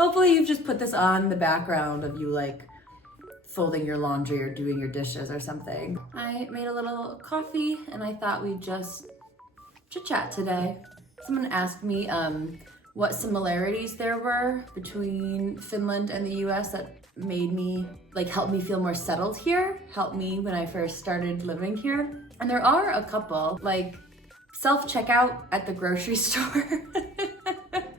Hopefully you've just put this on the background of you like folding your laundry or doing your dishes or something. I made a little coffee and I thought we'd just chit chat today. Someone asked me what similarities there were between Finland and the US that made me, like, help me feel more settled here, help me when I first started living here. And there are a couple, like self-checkout at the grocery store.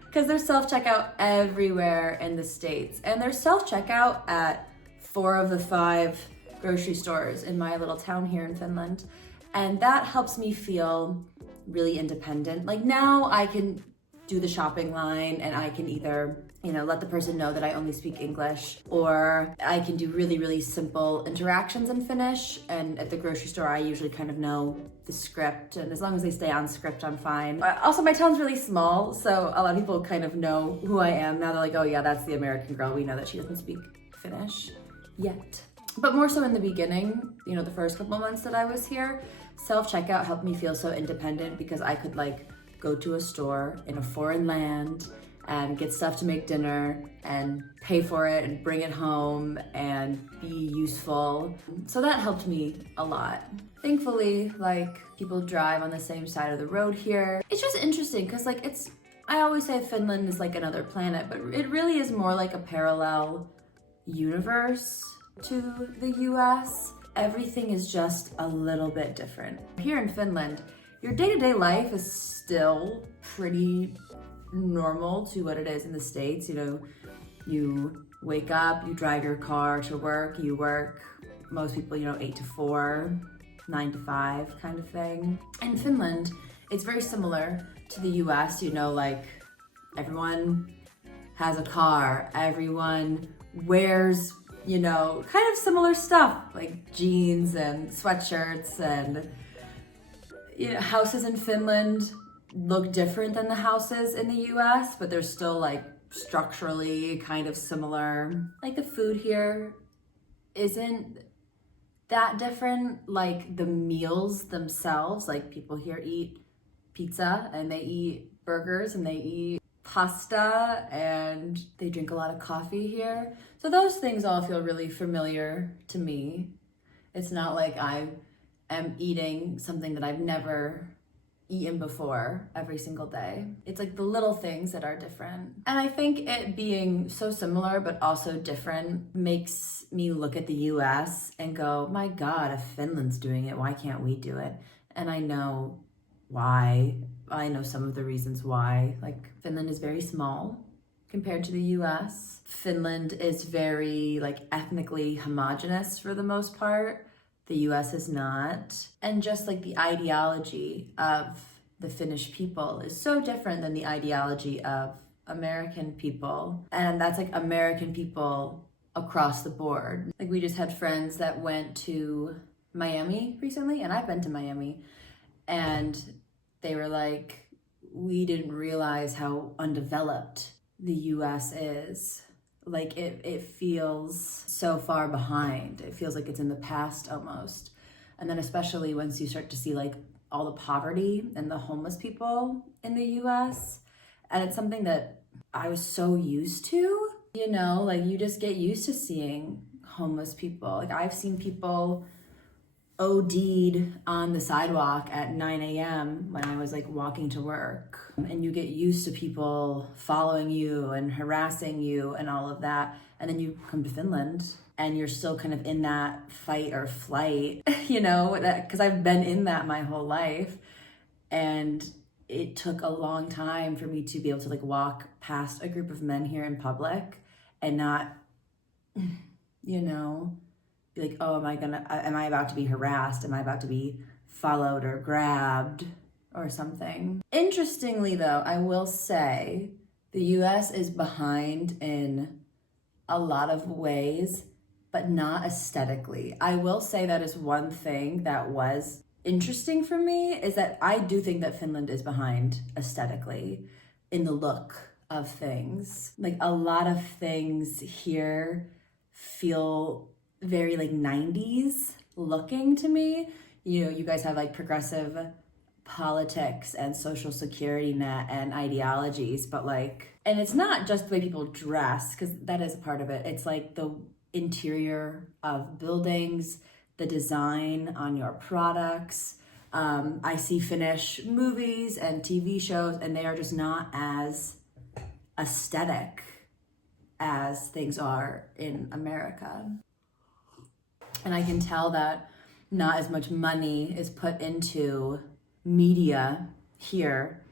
Because there's self-checkout everywhere in the States. And there's self-checkout at 4 of the 5 grocery stores in my little town here in Finland. And that helps me feel really independent. Like now I can do the shopping line and I can either, let the person know that I only speak English, or I can do really, really simple interactions in Finnish. And at the grocery store, I usually kind of know the script, and as long as they stay on script, I'm fine. Also, my town's really small, so a lot of people kind of know who I am. Now they're like, oh yeah, that's the American girl. We know that she doesn't speak Finnish yet. But more so in the beginning, the first couple months that I was here, self-checkout helped me feel so independent because I could go to a store in a foreign land and get stuff to make dinner and pay for it and bring it home and be useful. So that helped me a lot. Thankfully, people drive on the same side of the road here. It's just interesting because I always say Finland is like another planet, but it really is more like a parallel universe to the US. Everything is just a little bit different. Here in Finland, your day-to-day life is still pretty normal to what it is in the States. You wake up, you drive your car to work, you work, most people, 8 to 4, 9 to 5 kind of thing. In Finland, it's very similar to the US, everyone has a car, everyone wears, kind of similar stuff, like jeans and sweatshirts, and houses in Finland look different than the houses in the US, but they're still structurally kind of similar. The food here isn't that different. The meals themselves, people here eat pizza and they eat burgers and they eat pasta and they drink a lot of coffee here. So those things all feel really familiar to me. It's not like I am eating something that I've never eaten before every single day. It's the little things that are different. And I think it being so similar but also different makes me look at the US and go, my God, if Finland's doing it, why can't we do it? And I know why. I know some of the reasons why. Finland is very small compared to the US. Finland is very ethnically homogenous for the most part. The US is not. And just the ideology of the Finnish people is so different than the ideology of American people. And that's American people across the board. We just had friends that went to Miami recently, and I've been to Miami, and they were like, we didn't realize how undeveloped the US is. It feels so far behind. It feels like it's in the past almost. And then especially once you start to see all the poverty and the homeless people in the US. And it's something that I was so used to, you just get used to seeing homeless people. I've seen people OD'd on the sidewalk at 9 a.m. when I was walking to work. And you get used to people following you and harassing you and all of that. And then you come to Finland and you're still kind of in that fight or flight, because I've been in that my whole life. And it took a long time for me to be able to walk past a group of men here in public and not, be like, oh, am I about to be harassed? Am I about to be followed or grabbed or something? Interestingly though, I will say the US is behind in a lot of ways, but not aesthetically. I will say that is one thing that was interesting for me, is that I do think that Finland is behind aesthetically in the look of things. A lot of things here feel very 90s looking to me. You guys have progressive politics and social security net and ideologies, but And it's not just the way people dress, because that is part of it. It's like the interior of buildings, the design on your products. I see Finnish movies and TV shows, and they are just not as aesthetic as things are in America. And I can tell that not as much money is put into media here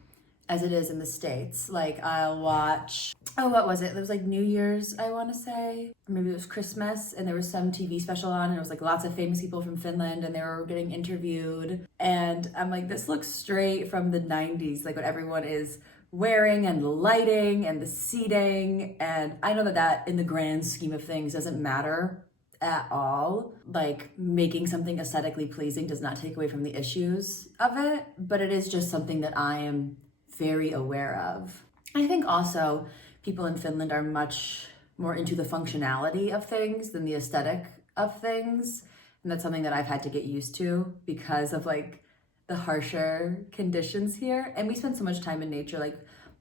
as it is in the States. Like I'll watch, what was it? It was like New Year's, I want to say. Or maybe it was Christmas, and there was some TV special on, and it was like lots of famous people from Finland, and they were getting interviewed. And I'm like, this looks straight from the 90s, like what everyone is wearing and the lighting and the seating. And I know that in the grand scheme of things doesn't matter at all. Like making something aesthetically pleasing does not take away from the issues of it, but it is just something that I am very aware of. I think also people in Finland are much more into the functionality of things than the aesthetic of things. And that's something that I've had to get used to because of like the harsher conditions here. And we spend so much time in nature. Like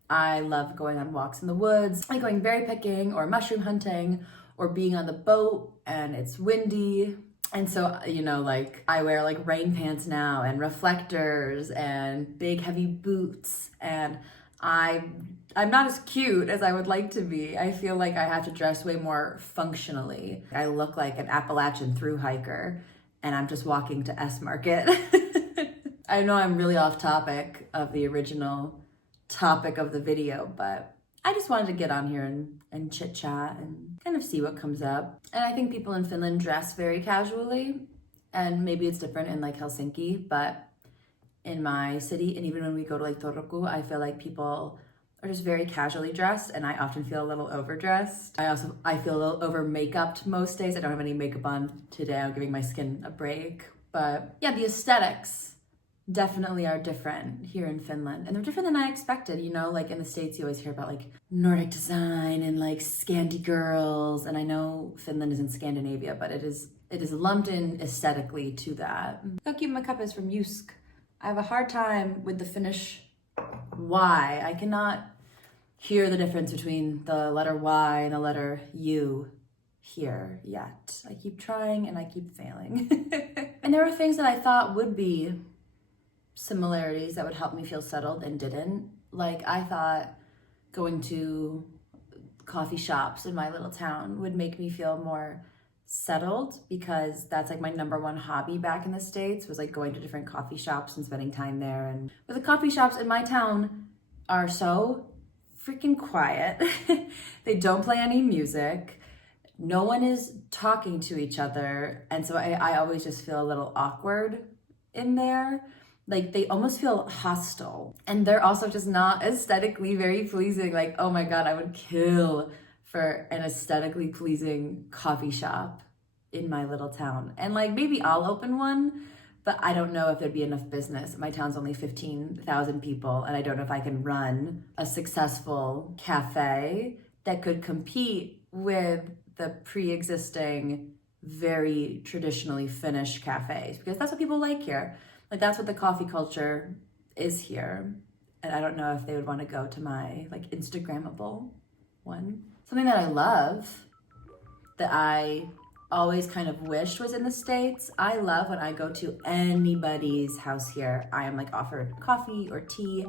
I love going on walks in the woods, like going berry picking or mushroom hunting or being on the boat and it's windy. And so, you know, like I wear like rain pants now and reflectors and big heavy boots, and I'm not as cute as I would like to be. I feel like I have to dress way more functionally. I look like an Appalachian thru hiker and I'm just walking to S Market. I know I'm really off topic of the original topic of the video, but I just wanted to get on here and chit chat and kind of see what comes up. And I think people in Finland dress very casually, and maybe it's different in like Helsinki, but in my city, and even when we go to like Turku, I feel like people are just very casually dressed, and I often feel a little overdressed. I feel a little over makeuped most days. I don't have any makeup on today. I'm giving my skin a break. But yeah, the aesthetics definitely are different here in Finland, and they're different than I expected. You know, like in the States you always hear about like Nordic design and like Scandi girls, and I know Finland isn't Scandinavia, but it is lumped in aesthetically to that. How cute my cup is from Jysk. I have a hard time with the Finnish Y. I cannot hear the difference between the letter Y and the letter U here yet. I keep trying and I keep failing. And there were things that I thought would be similarities that would help me feel settled and didn't. Like I thought going to coffee shops in my little town would make me feel more settled, because that's like my number one hobby back in the States, was like going to different coffee shops and spending time there. And but the coffee shops in my town are so freaking quiet. They don't play any music. No one is talking to each other. And so I always just feel a little awkward in there. Like they almost feel hostile, and they're also just not aesthetically very pleasing. Like, oh my God, I would kill for an aesthetically pleasing coffee shop in my little town. And like maybe I'll open one, but I don't know if there'd be enough business. My town's only 15,000 people, and I don't know if I can run a successful cafe that could compete with the pre-existing, very traditionally Finnish cafes, because that's what people like here. Like that's what the coffee culture is here. And I don't know if they would want to go to my like Instagrammable one. Something that I love, that I always kind of wished was in the States. I love when I go to anybody's house here, I am like offered coffee or tea.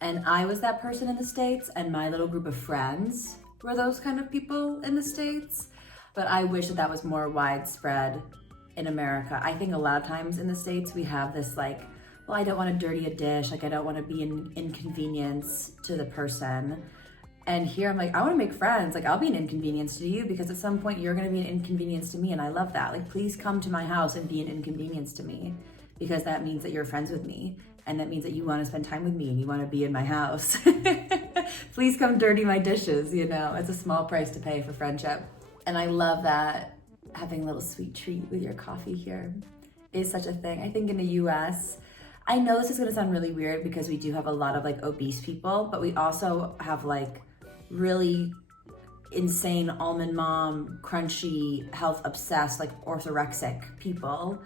And I was that person in the States, and my little group of friends were those kind of people in the States. But I wish that was more widespread in America. I think a lot of times in the States we have this like, well, I don't want to dirty a dish, like I don't want to be an inconvenience to the person. And here I'm like, I want to make friends. Like I'll be an inconvenience to you, because at some point you're going to be an inconvenience to me, and I love that. Like please come to my house and be an inconvenience to me, because that means that you're friends with me, and that means that you want to spend time with me and you want to be in my house. Please come dirty my dishes, you know. It's a small price to pay for friendship. And I love that having a little sweet treat with your coffee here is such a thing. I think in the US, I know this is gonna sound really weird because we do have a lot of like obese people, but we also have like really insane almond mom, crunchy, health obsessed, like orthorexic people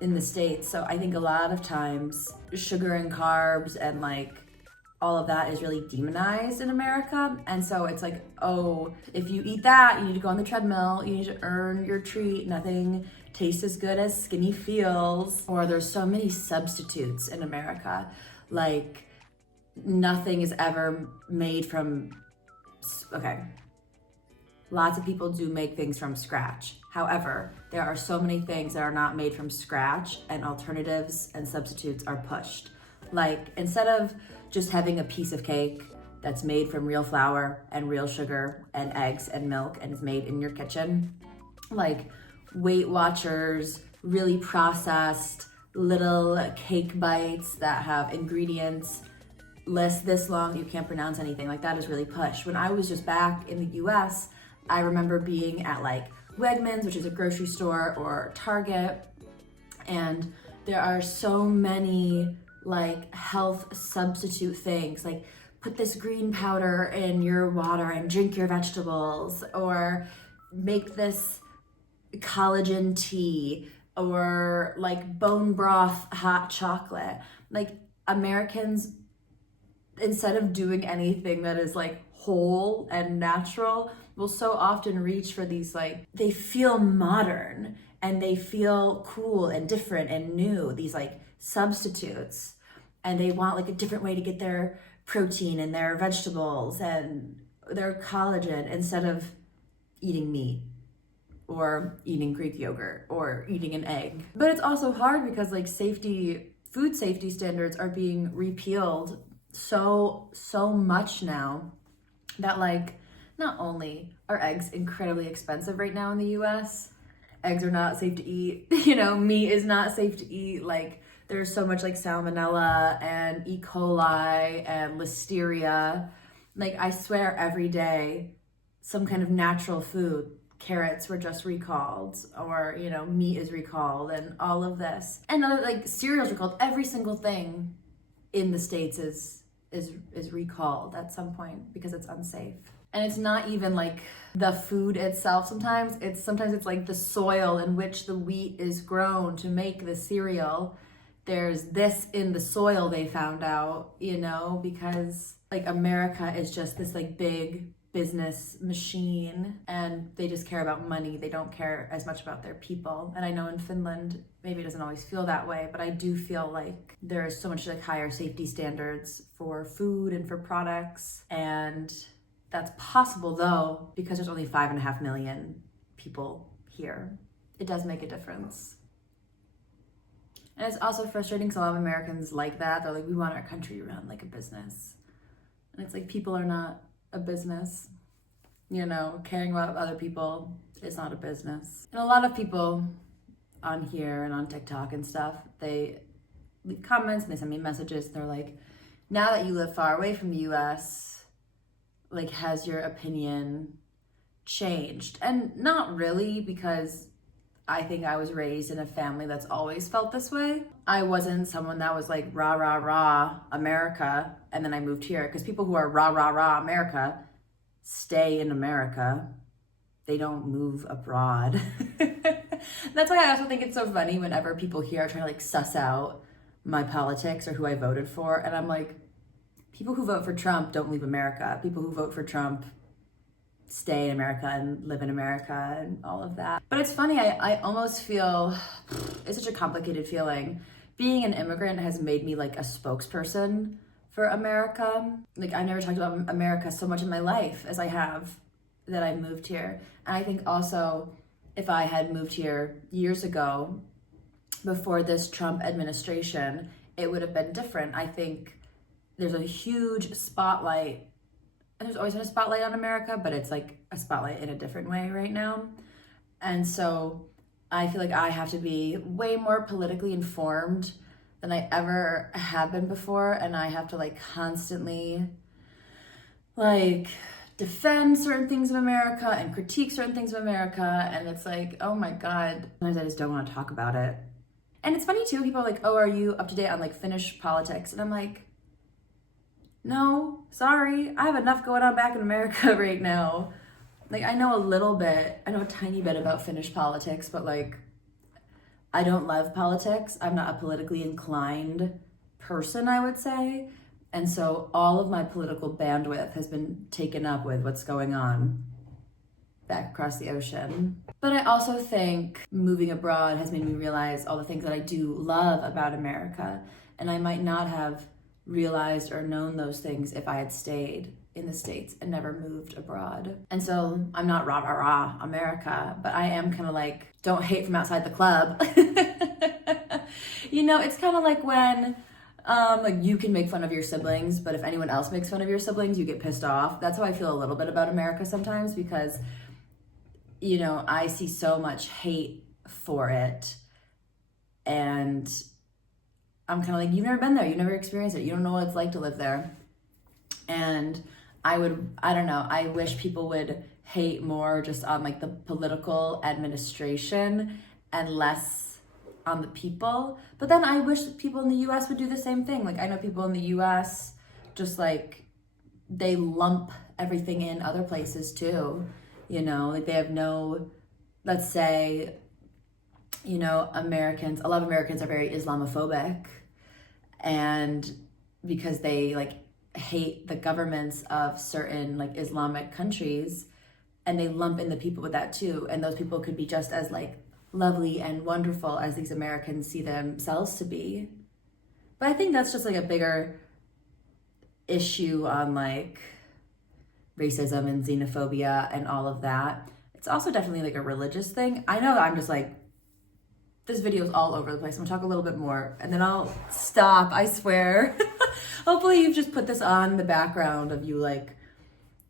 in the States. So I think a lot of times sugar and carbs and like all of that is really demonized in America. And so it's like, oh, if you eat that, you need to go on the treadmill, you need to earn your treat. Nothing tastes as good as skinny feels. Or there's so many substitutes in America. Like nothing is ever made from, okay, lots of people do make things from scratch. However, there are so many things that are not made from scratch, and alternatives and substitutes are pushed. Like instead of just having a piece of cake that's made from real flour and real sugar and eggs and milk and is made in your kitchen, like Weight Watchers, really processed little cake bites that have ingredients lists this long you can't pronounce anything, like that is really pushed. When I was just back in the US, I remember being at like Wegmans, which is a grocery store, or Target, and there are so many like health substitute things, like put this green powder in your water and drink your vegetables, or make this collagen tea, or like bone broth hot chocolate. Like Americans, instead of doing anything that is like whole and natural, will so often reach for these, like, they feel modern and they feel cool and different and new, these like substitutes, and they want like a different way to get their protein and their vegetables and their collagen instead of eating meat or eating Greek yogurt or eating an egg. But it's also hard because like food safety standards are being repealed so much now that like not only are eggs incredibly expensive right now in the US, eggs are not safe to eat, you know, meat is not safe to eat, like there's so much like salmonella and E. coli and listeria. Like I swear every day some kind of natural food, carrots were just recalled, or you know, meat is recalled, and all of this. And other like cereals recalled. Every single thing in the States is recalled at some point because it's unsafe. And it's not even like the food itself. Sometimes it's like the soil in which the wheat is grown to make the cereal. There's this in the soil, they found out, you know, because like America is just this like big business machine and they just care about money. They don't care as much about their people. And I know in Finland, maybe it doesn't always feel that way, but I do feel like there is so much like higher safety standards for food and for products. And that's possible though, because there's only 5.5 million people here. It does make a difference. And it's also frustrating because a lot of Americans like that. They're like, we want our country run like a business. And it's like, people are not a business. You know, caring about other people is not a business. And a lot of people on here and on TikTok and stuff, they leave comments and they send me messages. And they're like, now that you live far away from the US, like, has your opinion changed? And not really, because I think I was raised in a family that's always felt this way. I wasn't someone that was like rah, rah, rah, America, and then I moved here. Because people who are rah, rah, rah, America stay in America. They don't move abroad. That's why I also think it's so funny whenever people here are trying to like suss out my politics or who I voted for. And I'm like, people who vote for Trump don't leave America. People who vote for Trump stay in America and live in America and all of that. But it's funny, I almost feel, it's such a complicated feeling. Being an immigrant has made me like a spokesperson for America. Like I never talked about America so much in my life as I have that I moved here. And I think also if I had moved here years ago, before this Trump administration, it would have been different. I think there's a huge spotlight. There's always been a spotlight on America, but it's like a spotlight in a different way right now. And so I feel like I have to be way more politically informed than I ever have been before. And I have to like constantly like defend certain things of America and critique certain things of America. And it's like, oh my God, sometimes I just don't want to talk about it. And it's funny too, people are like, oh, are you up to date on like Finnish politics? And I'm like, no, sorry, I have enough going on back in America right now. Like, I know a little bit, I know a tiny bit about Finnish politics, but like, I don't love politics. I'm not a politically inclined person, I would say. And so all of my political bandwidth has been taken up with what's going on back across the ocean. But I also think moving abroad has made me realize all the things that I do love about America. And I might not have realized or known those things if I had stayed in the States and never moved abroad. And so I'm not rah, rah, rah, America, but I am kind of like, don't hate from outside the club. You know, it's kind of like when like you can make fun of your siblings, but if anyone else makes fun of your siblings, you get pissed off. That's how I feel a little bit about America sometimes, because, you know, I see so much hate for it. And I'm kind of like, you've never been there, you've never experienced it, you don't know what it's like to live there. And I don't know, I wish people would hate more just on like the political administration and less on the people. But then I wish people in the US would do the same thing. Like, I know people in the US just like, they lump everything in other places too. You know, like they have no, let's say, you know, a lot of Americans are very Islamophobic, and because they like hate the governments of certain like Islamic countries, and they lump in the people with that too. And those people could be just as like lovely and wonderful as these Americans see themselves to be. But I think that's just like a bigger issue on like racism and xenophobia and all of that. It's also definitely like a religious thing. I know I'm just like, this video is all over the place. I'm gonna talk a little bit more and then I'll stop, I swear. Hopefully you've just put this on the background of you like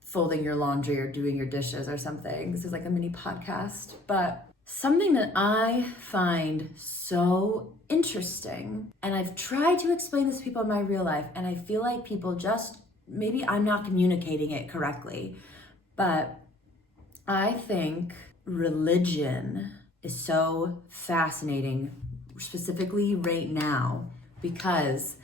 folding your laundry or doing your dishes or something. This is like a mini podcast. But something that I find so interesting, and I've tried to explain this to people in my real life, and I feel like people just, maybe I'm not communicating it correctly, but I think religion is so fascinating, specifically right now, because,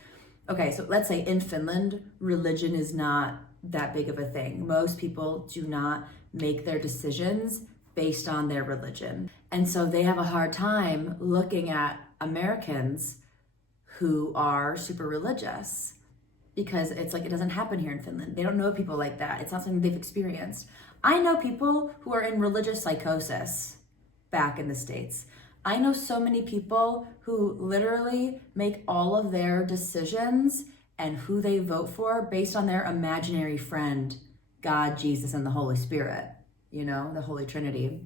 okay, so let's say in Finland, religion is not that big of a thing. Most people do not make their decisions based on their religion. And so they have a hard time looking at Americans who are super religious, because it's like, it doesn't happen here in Finland. They don't know people like that. It's not something they've experienced. I know people who are in religious psychosis back in the States. I know so many people who literally make all of their decisions and who they vote for based on their imaginary friend, God, Jesus, and the Holy Spirit, you know, the Holy Trinity.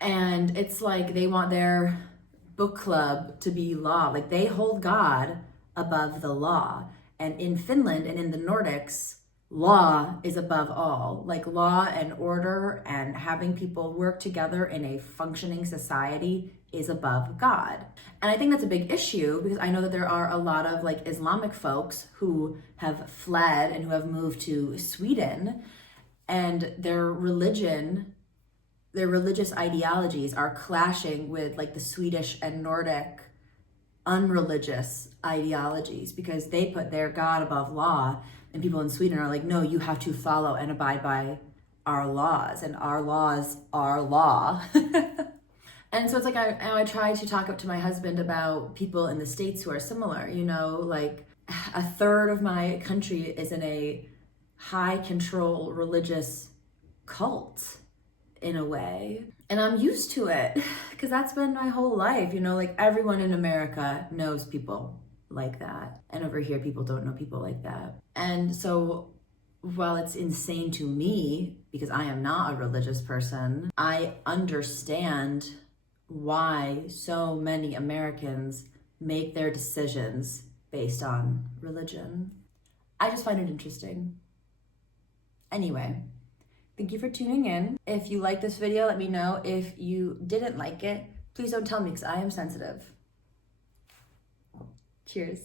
And it's like they want their book club to be law. Like they hold God above the law. And in Finland and in the Nordics, law is above all. Like law and order and having people work together in a functioning society is above God. And I think that's a big issue, because I know that there are a lot of like Islamic folks who have fled and who have moved to Sweden, and their religious ideologies are clashing with like the Swedish and Nordic unreligious ideologies, because they put their God above law, and people in Sweden are like, no, you have to follow and abide by our laws, and our laws are law. And so it's like, I try to talk up to my husband about people in the States who are similar, you know, like a third of my country is in a high control religious cult in a way. And I'm used to it because that's been my whole life, you know, like everyone in America knows people like that. And over here, people don't know people like that. And so while it's insane to me, because I am not a religious person, I understand why so many Americans make their decisions based on religion. I just find it interesting. Anyway, thank you for tuning in. If you like this video, let me know. If you didn't like it, please don't tell me, because I am sensitive. Cheers.